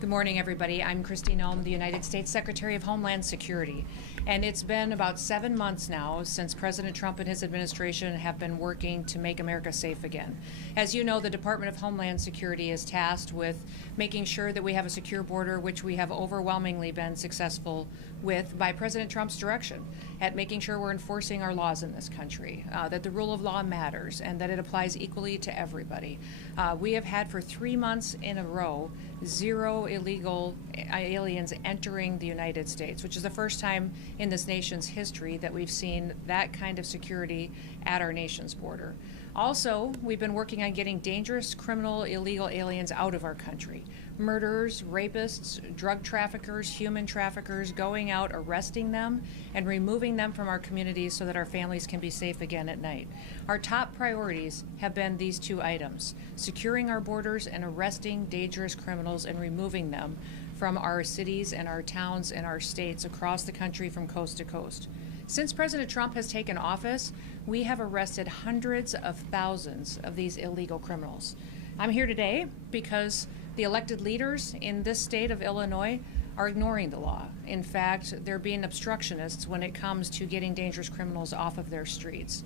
Good morning, everybody. I'm Kristi, Noem, the United States Secretary of Homeland Security. And it's been about 7 months now since President Trump and his administration have been working to make America safe again. As you know, the Department of Homeland Security is tasked with making sure that we have a secure border, which we have overwhelmingly been successful with by President Trump's direction, at making sure we're enforcing our laws in this country, that the rule of law matters, and that it applies equally to everybody. We have had for 3 months in a row 0 illegal aliens entering the United States, which is the first time in this nation's history that we've seen that kind of security at our nation's border. Also, we've been working on getting dangerous, criminal, illegal aliens out of our country. Murderers, rapists, drug traffickers, human traffickers, going out, arresting them, and removing them from our communities so that our families can be safe again at night. Our top priorities have been these 2 items: securing our borders and arresting dangerous criminals and removing them from our cities and our towns and our states across the country from coast to coast. Since President Trump has taken office, we have arrested hundreds of thousands of these illegal criminals. I'm here today because the elected leaders in this state of Illinois are ignoring the law. In fact, they're being obstructionists when it comes to getting dangerous criminals off of their streets.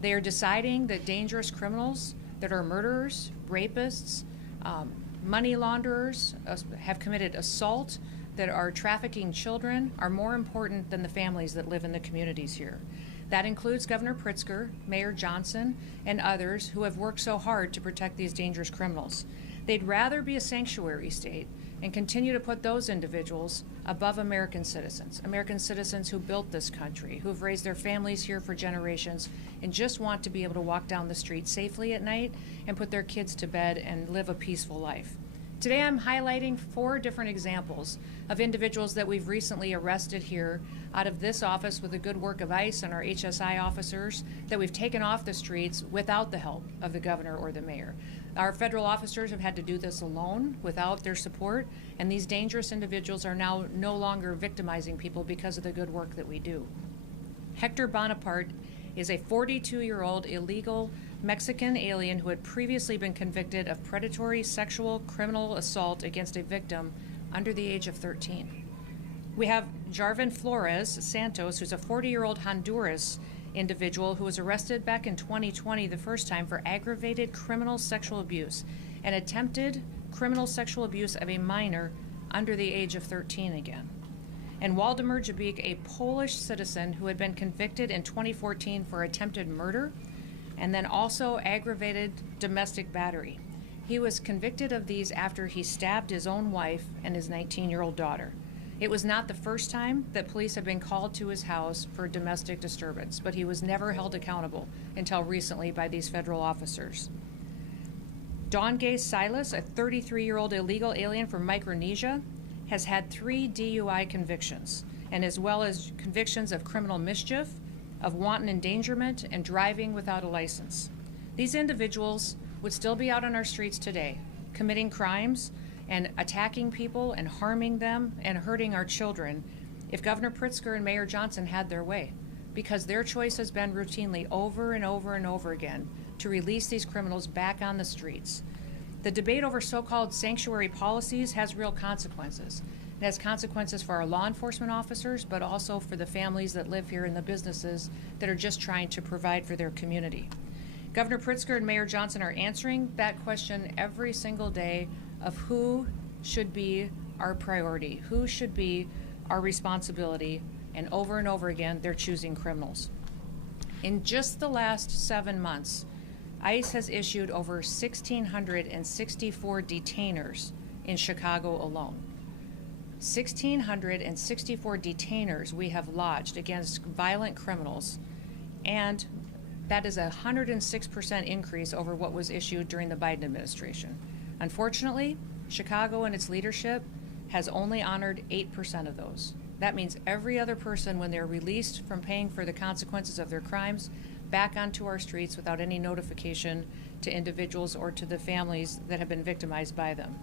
They are deciding that dangerous criminals that are murderers, rapists, money launderers, have committed assault, that are trafficking children, are more important than the families that live in the communities here. That includes Governor Pritzker, Mayor Johnson, and others who have worked so hard to protect these dangerous criminals. They'd rather be a sanctuary state and continue to put those individuals above American citizens who built this country, who've raised their families here for generations, and just want to be able to walk down the street safely at night and put their kids to bed and live a peaceful life. Today I'm highlighting 4 different examples of individuals that we've recently arrested here out of this office with the good work of ICE and our HSI officers that we've taken off the streets without the help of the governor or the mayor. Our federal officers have had to do this alone without their support, and these dangerous individuals are now no longer victimizing people because of the good work that we do. Hector Bonaparte is a 42-year-old illegal Mexican alien who had previously been convicted of predatory sexual criminal assault against a victim under the age of 13. We have Jarvin Flores Santos, who's a 40-year-old Honduras individual who was arrested back in 2020 the first time for aggravated criminal sexual abuse and attempted criminal sexual abuse of a minor under the age of 13 again. And Waldemar Jabik, a Polish citizen who had been convicted in 2014 for attempted murder and then also aggravated domestic battery. He was convicted of these after he stabbed his own wife and his 19-year-old daughter. It was not the first time that police have been called to his house for domestic disturbance, but he was never held accountable until recently by these federal officers. Dongay Silas, a 33-year-old illegal alien from Micronesia, has had 3 DUI convictions, and as well as convictions of criminal mischief, of wanton endangerment, and driving without a license. These individuals would still be out on our streets today, committing crimes and attacking people and harming them and hurting our children if Governor Pritzker and Mayor Johnson had their way, because their choice has been routinely over and over and over again to release these criminals back on the streets. The debate over so-called sanctuary policies has real consequences. It has consequences for our law enforcement officers, but also for the families that live here and the businesses that are just trying to provide for their community. Governor Pritzker and Mayor Johnson are answering that question every single day of who should be our priority, who should be our responsibility, and over again, they're choosing criminals. In just the last 7 months, ICE has issued over 1,664 detainers in Chicago alone. 1,664 detainers we have lodged against violent criminals, and that is a 106% increase over what was issued during the Biden administration. Unfortunately, Chicago and its leadership has only honored 8% of those. That means every other person, when they're released from paying for the consequences of their crimes, back onto our streets without any notification to individuals or to the families that have been victimized by them.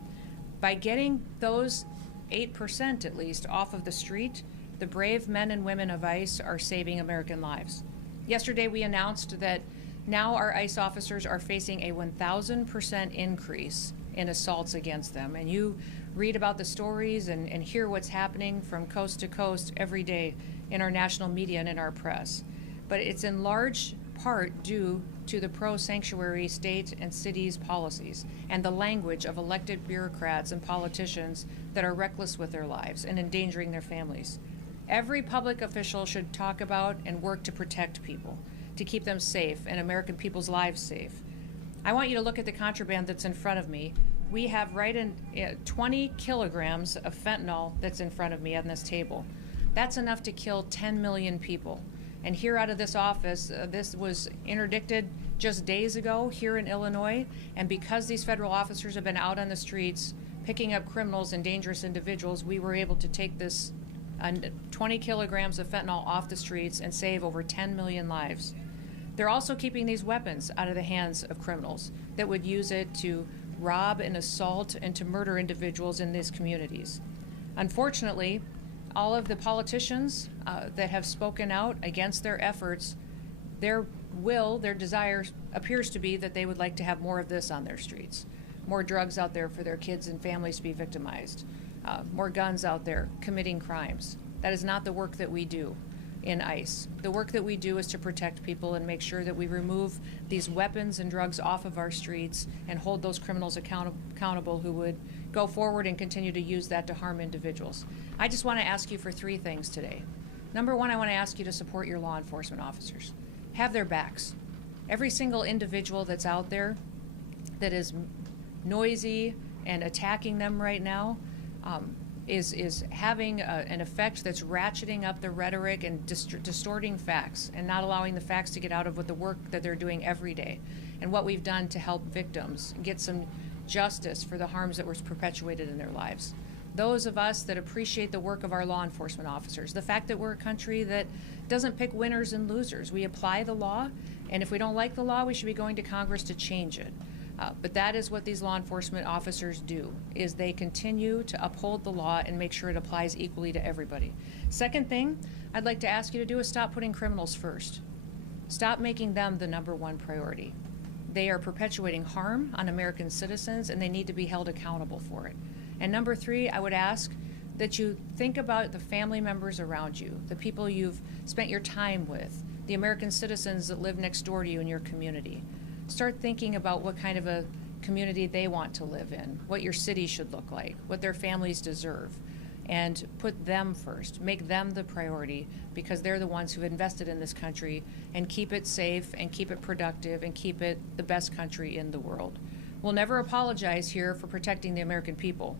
By getting those 8% at least off of the street, the brave men and women of ICE are saving American lives. Yesterday we announced that now our ICE officers are facing a 1,000% increase in assaults against them. And you read about the stories and hear what's happening from coast to coast every day in our national media and in our press. But it's in large part due to the pro-sanctuary state and cities policies and the language of elected bureaucrats and politicians that are reckless with their lives and endangering their families. Every public official should talk about and work to protect people, to keep them safe and American people's lives safe. I want you to look at the contraband that's in front of me. We have 20 kilograms of fentanyl that's in front of me on this table. That's enough to kill 10 million people. And here out of this office, this was interdicted just days ago here in Illinois. And because these federal officers have been out on the streets picking up criminals and dangerous individuals, we were able to take this 20 kilograms of fentanyl off the streets and save over 10 million lives. They're also keeping these weapons out of the hands of criminals that would use it to rob and assault and to murder individuals in these communities. Unfortunately, all of the politicians that have spoken out against their efforts, their desire appears to be that they would like to have more of this on their streets. More drugs out there for their kids and families to be victimized. More guns out there committing crimes. That is not the work that we do in ICE. The work that we do is to protect people and make sure that we remove these weapons and drugs off of our streets and hold those criminals accountable who would go forward and continue to use that to harm individuals. I just want to ask you for 3 things today. Number 1, I want to ask you to support your law enforcement officers. Have their backs. Every single individual that's out there that is noisy and attacking them right now is having an effect that's ratcheting up the rhetoric and distorting facts and not allowing the facts to get out of what the work that they're doing every day and what we've done to help victims get some justice for the harms that were perpetuated in their lives. Those of us that appreciate the work of our law enforcement officers, the fact that we're a country that doesn't pick winners and losers. We apply the law, and if we don't like the law, we should be going to Congress to change it. But that is what these law enforcement officers do, is they continue to uphold the law and make sure it applies equally to everybody. Second thing I'd like to ask you to do is stop putting criminals first. Stop making them the #1 priority. They are perpetuating harm on American citizens, and they need to be held accountable for it. And number 3, I would ask that you think about the family members around you, the people you've spent your time with, the American citizens that live next door to you in your community. Start thinking about what kind of a community they want to live in, what your city should look like, what their families deserve, and put them first. Make them the priority because they're the ones who invested in this country, and keep it safe and keep it productive and keep it the best country in the world. We'll never apologize here for protecting the American people,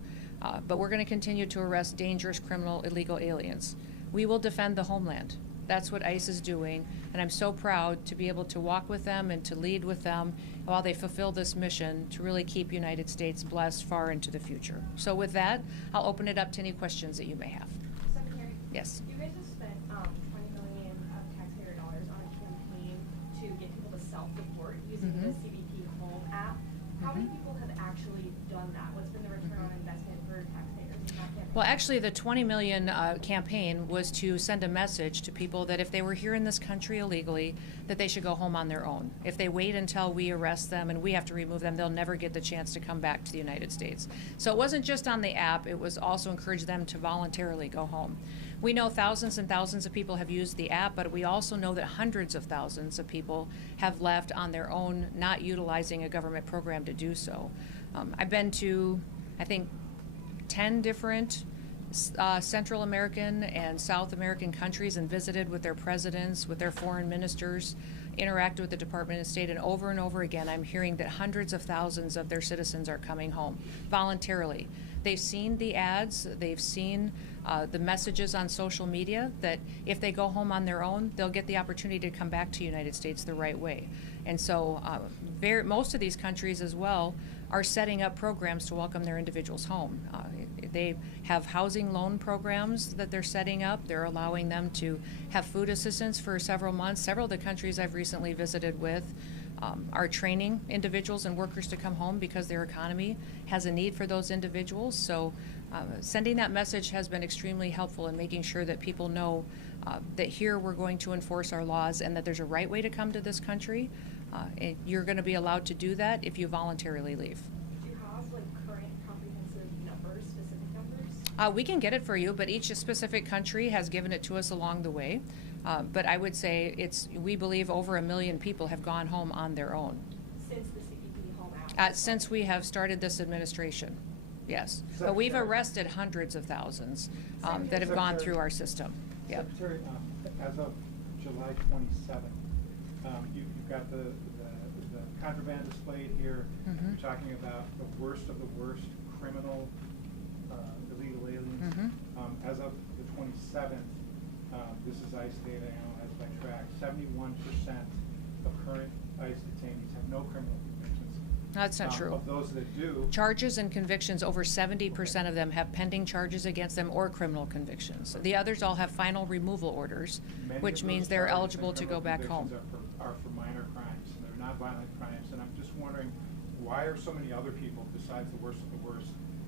but we're going to continue to arrest dangerous criminal illegal aliens. We will defend the homeland. That's what ICE is doing, and I'm so proud to be able to walk with them and to lead with them while they fulfill this mission to really keep United States blessed far into the future. So with that, I'll open it up to any questions that you may have. Secretary, yes. You guys have spent $20 million of taxpayer dollars on a campaign to get people to self-report using the CBP Home app. How many people have actually done that? What's been the return on investment for taxpayers in that campaign? Well, actually, the 20 million campaign was to send a message to people that if they were here in this country illegally, that they should go home on their own. If they wait until we arrest them and we have to remove them, they'll never get the chance to come back to the United States. So it wasn't just on the app, it was also encourage them to voluntarily go home. We know thousands and thousands of people have used the app, but we also know that hundreds of thousands of people have left on their own, not utilizing a government program to do so. I've been to, I think, 10 different Central American and South American countries and visited with their presidents, with their foreign ministers, interacted with the Department of State, and over again I'm hearing that hundreds of thousands of their citizens are coming home voluntarily. They've seen the ads, they've seen the messages on social media that if they go home on their own, they'll get the opportunity to come back to the United States the right way. And so most of these countries as well are setting up programs to welcome their individuals home. They have housing loan programs that they're setting up. They're allowing them to have food assistance for several months. Several of the countries I've recently visited with are training individuals and workers to come home because their economy has a need for those individuals. So sending that message has been extremely helpful in making sure that people know that here we're going to enforce our laws and that there's a right way to come to this country. And you're going to be allowed to do that if you voluntarily leave. Do you have like current comprehensive numbers, We can get it for you, but each specific country has given it to us along the way. But I would say we believe over 1 million people have gone home on their own. Since the CBP Home Act? Since we have started this administration, yes. But we've arrested hundreds of thousands that have gone through our system. Yep. Secretary, as of July 27th, you've got the contraband displayed here. You're talking about the worst of the worst criminal illegal aliens. As of the 27th, this is ICE data analyzed by track, 71% of current ICE detainees have no criminal convictions. That's not true. Of those that do, Charges and convictions, over 70% of them have pending charges against them or criminal convictions. The others all have final removal orders, many which of means those they're charges eligible and to go criminal back home. convictions are for minor crimes, and they're not violent crimes. And I'm just wondering, why are so many other people, besides the worst of the worst,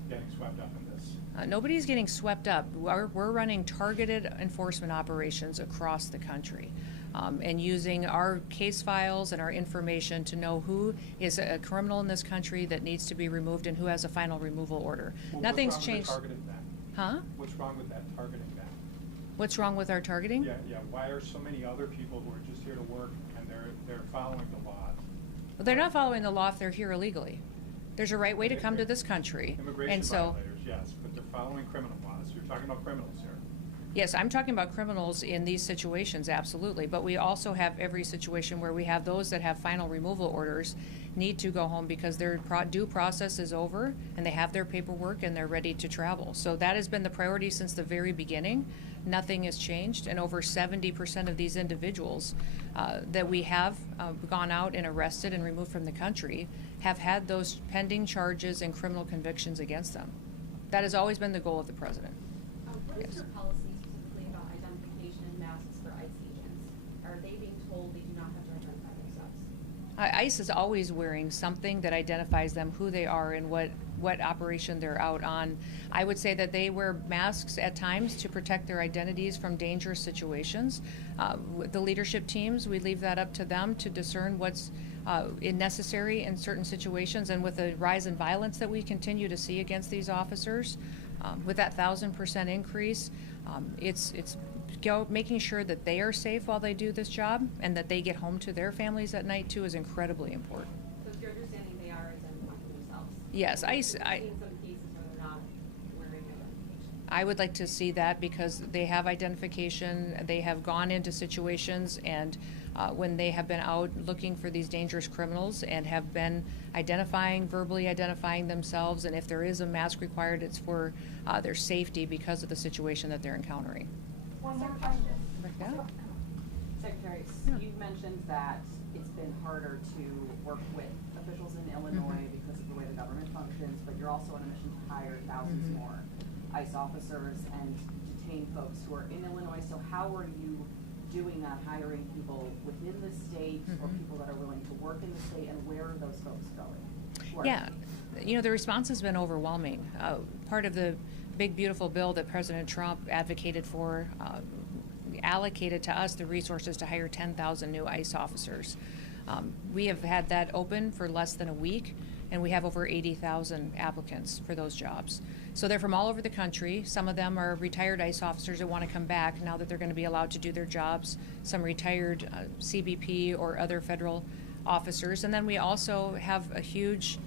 getting swept up in this? Nobody's getting swept up. We're running targeted enforcement operations across the country and using our case files and our information to know who is a criminal in this country that needs to be removed and who has a final removal order. Well, Nothing's changed. What's wrong with targeting that? Huh? What's wrong with that targeting that? What's wrong with our targeting? Yeah. Why are so many other people who are just here to work and they're following the laws? Well, they're not following the law if they're here illegally. There's a right way to come to this country. Immigration And so, violators, yes, but they're following criminal laws. You're talking about criminals here. yes, I'm talking about criminals in these situations, absolutely. But we also have every situation where we have those that have final removal orders need to go home because their due process is over and they have their paperwork and they're ready to travel. So that has been the priority since the very beginning. Nothing has changed, and over 70% of these individuals that we have gone out and arrested and removed from the country have had those pending charges and criminal convictions against them. That has always been the goal of the president. What is Yes. your policy specifically about identification and masks for ICE agents? Are they being told they do not have to identify themselves? ICE is always wearing something that identifies them, who they are, and what operation they're out on. I would say that they wear masks at times to protect their identities from dangerous situations. The leadership teams, we leave that up to them to discern what's necessary in certain situations. And with the rise in violence that we continue to see against these officers, with that 1,000% increase, it's making sure that they are safe while they do this job and that they get home to their families at night too is incredibly important. So if you're understanding they are identifying themselves? Yes, We've seen some cases where they're not wearing identification. I would like to see that because they have identification, they have gone into situations, and when they have been out looking for these dangerous criminals and have been verbally identifying themselves, and if there is a mask required, it's for their safety because of the situation that they're encountering. One more question. Yeah. Secretary, Yeah. you've mentioned that it's been harder to work with officials in Illinois because of the way the government functions, but you're also on a mission to hire thousands more ICE officers and detain folks who are in Illinois. So how are you doing that, hiring people within the state or people that are willing to work in the state, and where are those folks going? Yeah, the response has been overwhelming. Part of the big, beautiful bill that President Trump advocated for allocated to us the resources to hire 10,000 new ICE officers. We have had that open for less than a week, and we have over 80,000 applicants for those jobs. So they're from all over the country. Some of them are retired ICE officers that want to come back now that they're going to be allowed to do their jobs, some retired CBP or other federal officers. And then we also have a huge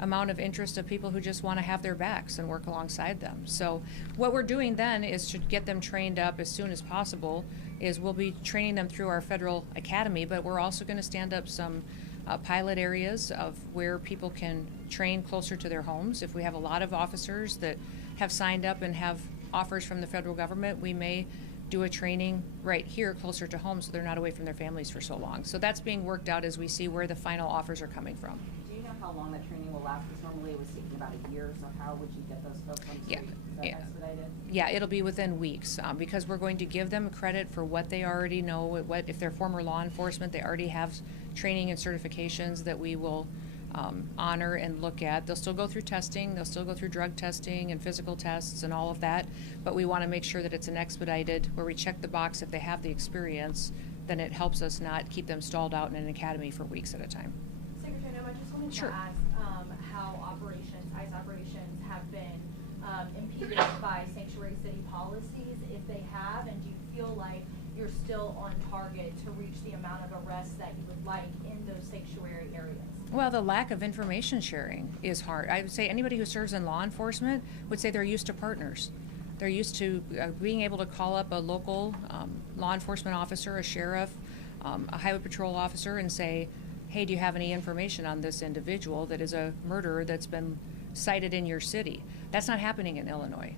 amount of interest of people who just want to have their backs and work alongside them. So what we're doing then is to get them trained up as soon as possible. We'll be training them through our federal academy, but we're also going to stand up some pilot areas of where people can train closer to their homes. If we have a lot of officers that have signed up and have offers from the federal government, we may do a training right here closer to home so they're not away from their families for so long. So that's being worked out as we see where the final offers are coming from. Do you know how long that training will last? Because normally it was taking about a year, so how would you get those folks on the street? Is that expedited? Yeah, it'll be within weeks because we're going to give them credit for what they already know. If they're former law enforcement, they already have training and certifications that we will honor and look at. They'll still go through testing, they'll still go through drug testing and physical tests and all of that, but we want to make sure that it's an expedited, where we check the box if they have the experience, then it helps us not keep them stalled out in an academy for weeks at a time. Secretary Noem, I just wanted Sure. to ask how ICE operations have been impeded by sanctuary city policies? If they have, and do you feel like you're still on target to reach the amount of arrests that you would like in those sanctuary areas? Well, the lack of information sharing is hard. I would say anybody who serves in law enforcement would say they're used to partners. They're used to being able to call up a local law enforcement officer, a sheriff, a highway patrol officer, and say, hey, do you have any information on this individual that is a murderer that's been cited in your city? That's not happening in Illinois.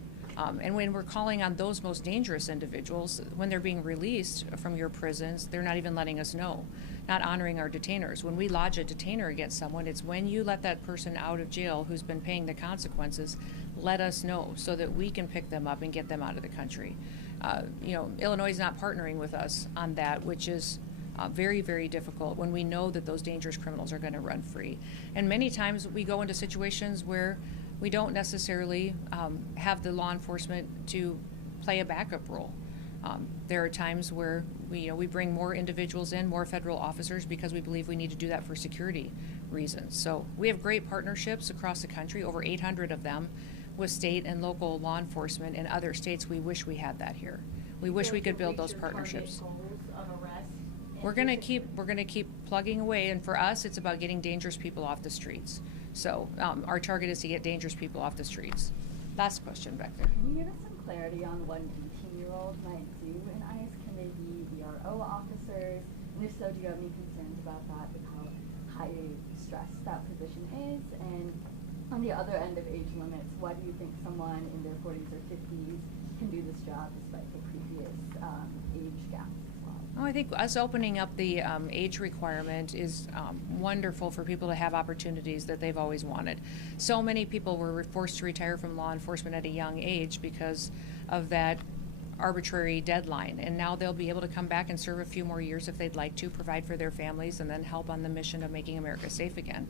And when we're calling on those most dangerous individuals, when they're being released from your prisons, they're not even letting us know, not honoring our detainers. When we lodge a detainer against someone, it's when you let that person out of jail who's been paying the consequences, let us know so that we can pick them up and get them out of the country. Illinois is not partnering with us on that, which is very, very difficult when we know that those dangerous criminals are going to run free. And many times we go into situations where we don't necessarily have the law enforcement to play a backup role. There are times where we bring more individuals in, more federal officers, because we believe we need to do that for security reasons. So we have great partnerships across the country, over 800 of them, with state and local law enforcement. In other states, we wish we had that here. We wish we could build those partnerships. We're gonna keep plugging away, and for us, it's about getting dangerous people off the streets. So our target is to get dangerous people off the streets. Last question back there. Can you give us some clarity on what an 18-year-old might do in ICE? Can they be VRO officers? And if so, do you have any concerns about that, with how high stress that position is? And on the other end of age limits, why do you think someone in their 40s or 50s can do this job despite the previous age gaps as well? Oh, I think us opening up the age requirement is wonderful for people to have opportunities that they've always wanted. So many people were forced to retire from law enforcement at a young age because of that arbitrary deadline, and now they'll be able to come back and serve a few more years if they'd like to, provide for their families, and then help on the mission of making America safe again.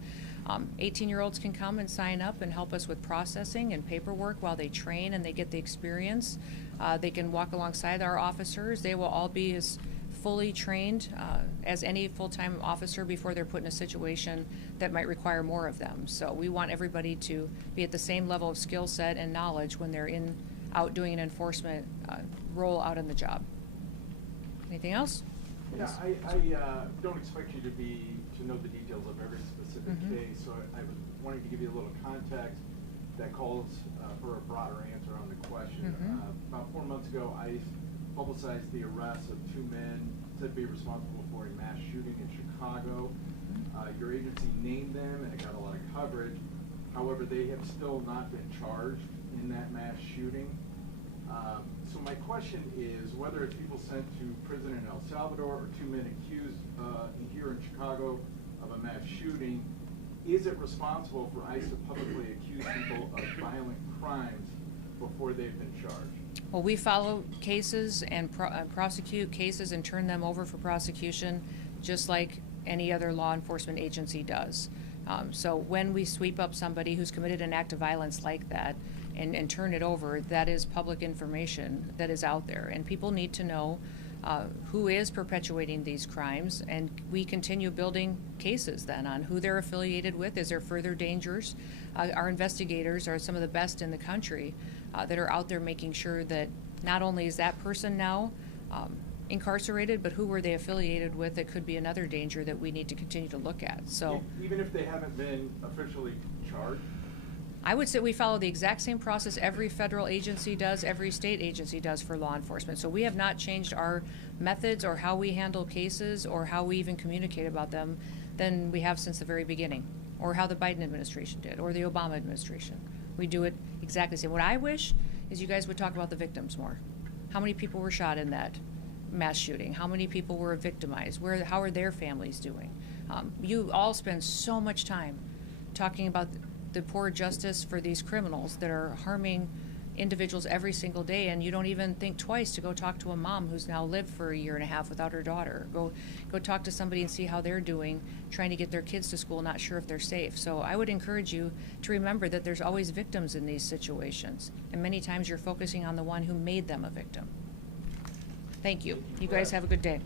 18-year-olds can come and sign up and help us with processing and paperwork while they train and they get the experience. They can walk alongside our officers. They will all be as fully trained as any full-time officer before they're put in a situation that might require more of them. So we want everybody to be at the same level of skill set and knowledge when they're out doing an enforcement role out on the job. Anything else? Yeah, I don't expect you to know the details of every specific case, so I was wanting to give you a little context that calls for a broader answer on the question. About 4 months ago, ICE publicized the arrest of 2 men said to be responsible for a mass shooting in Chicago. Your agency named them, and it got a lot of coverage. However, they have still not been charged in that mass shooting. So my question is whether it's people sent to prison in El Salvador or 2 men accused here in Chicago of a mass shooting, is it responsible for ICE to publicly accuse people of violent crimes before they've been charged? Well, we follow cases and prosecute cases and turn them over for prosecution just like any other law enforcement agency does. So when we sweep up somebody who's committed an act of violence like that and turn it over, that is public information that is out there. And people need to know who is perpetuating these crimes, and we continue building cases then on who they're affiliated with. Is there further dangers? Our investigators are some of the best in the country that are out there making sure that not only is that person now incarcerated, but who were they affiliated with that could be another danger that we need to continue to look at. So even if they haven't been officially charged? I would say we follow the exact same process every federal agency does, every state agency does for law enforcement. So we have not changed our methods or how we handle cases or how we even communicate about them than we have since the very beginning, or how the Biden administration did, or the Obama administration. We do it exactly the same. What I wish is you guys would talk about the victims more. How many people were shot in that mass shooting? How many people were victimized? How are their families doing? You all spend so much time talking about the poor justice for these criminals that are harming individuals every single day, and you don't even think twice to go talk to a mom who's now lived for 1.5 years without her daughter. Go talk to somebody and see how they're doing, trying to get their kids to school, not sure if they're safe. So I would encourage you to remember that there's always victims in these situations, and many times you're focusing on the one who made them a victim. Thank you. You guys have a good day.